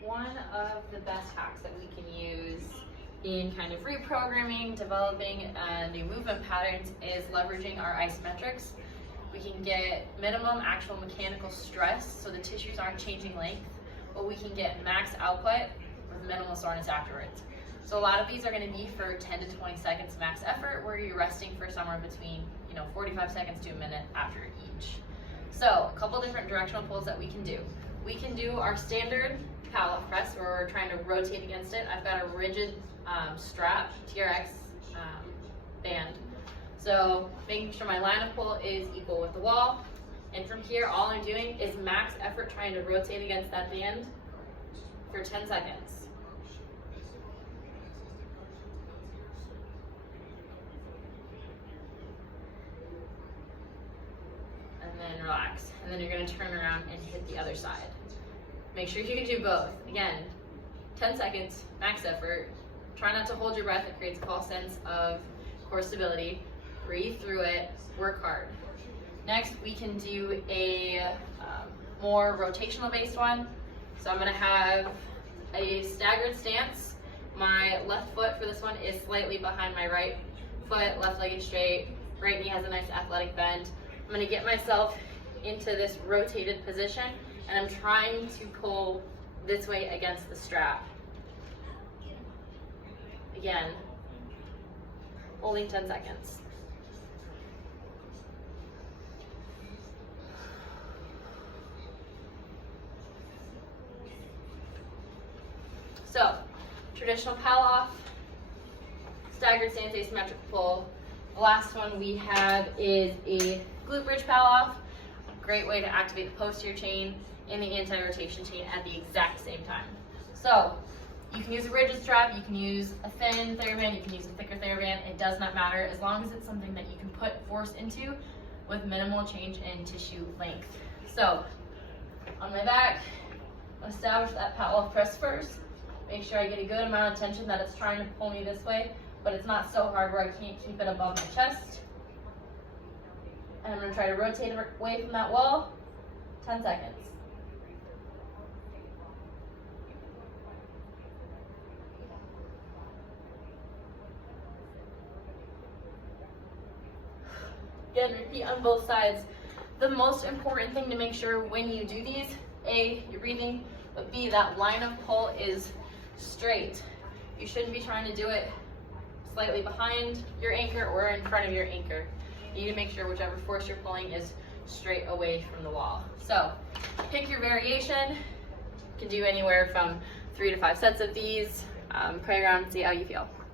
One of the best hacks that we can use in kind of reprogramming, developing new movement patterns is leveraging our isometrics. We can get minimum actual mechanical stress so the tissues aren't changing length, but we can get max output with minimal soreness afterwards. So a lot of these are going to be for 10 to 20 seconds max effort, where you're resting for somewhere between 45 seconds to a minute after each. So a couple different directional pulls that we can do. We can do our standard pal press where we're trying to rotate against it. I've got a rigid strap, TRX band. So making sure my line of pull is equal with the wall. And from here, all I'm doing is max effort trying to rotate against that band for 10 seconds. And then relax. And then you're going to turn around and hit the other side. Make sure you can do both. Again, 10 seconds, max effort. Try not to hold your breath. It creates a false sense of core stability. Breathe through it, work hard. Next, we can do a more rotational based one. So I'm gonna have a staggered stance. My left foot for this one is slightly behind my right foot, left leg is straight, right knee has a nice athletic bend. I'm gonna get myself into this rotated position, and I'm trying to pull this way against the strap. Again, holding 10 seconds. So, traditional pal off, staggered stance asymmetric pull. The last one we have is a glute bridge pal off. Great way to activate the posterior chain and the anti-rotation chain at the exact same time. So, you can use a rigid strap, you can use a thin TheraBand, you can use a thicker TheraBand. It does not matter as long as it's something that you can put force into with minimal change in tissue length. So, on my back, I'll establish that pal off press first. Make sure I get a good amount of tension that it's trying to pull me this way, but it's not so hard where I can't keep it above my chest. And I'm going to try to rotate away from that wall, 10 seconds. Again, repeat on both sides. The most important thing to make sure when you do these, A, you're breathing, but B, that line of pull is straight. You shouldn't be trying to do it slightly behind your anchor or in front of your anchor. You need to make sure whichever force you're pulling is straight away from the wall. So pick your variation. You can do anywhere from 3 to 5 sets of these. Play around and see how you feel.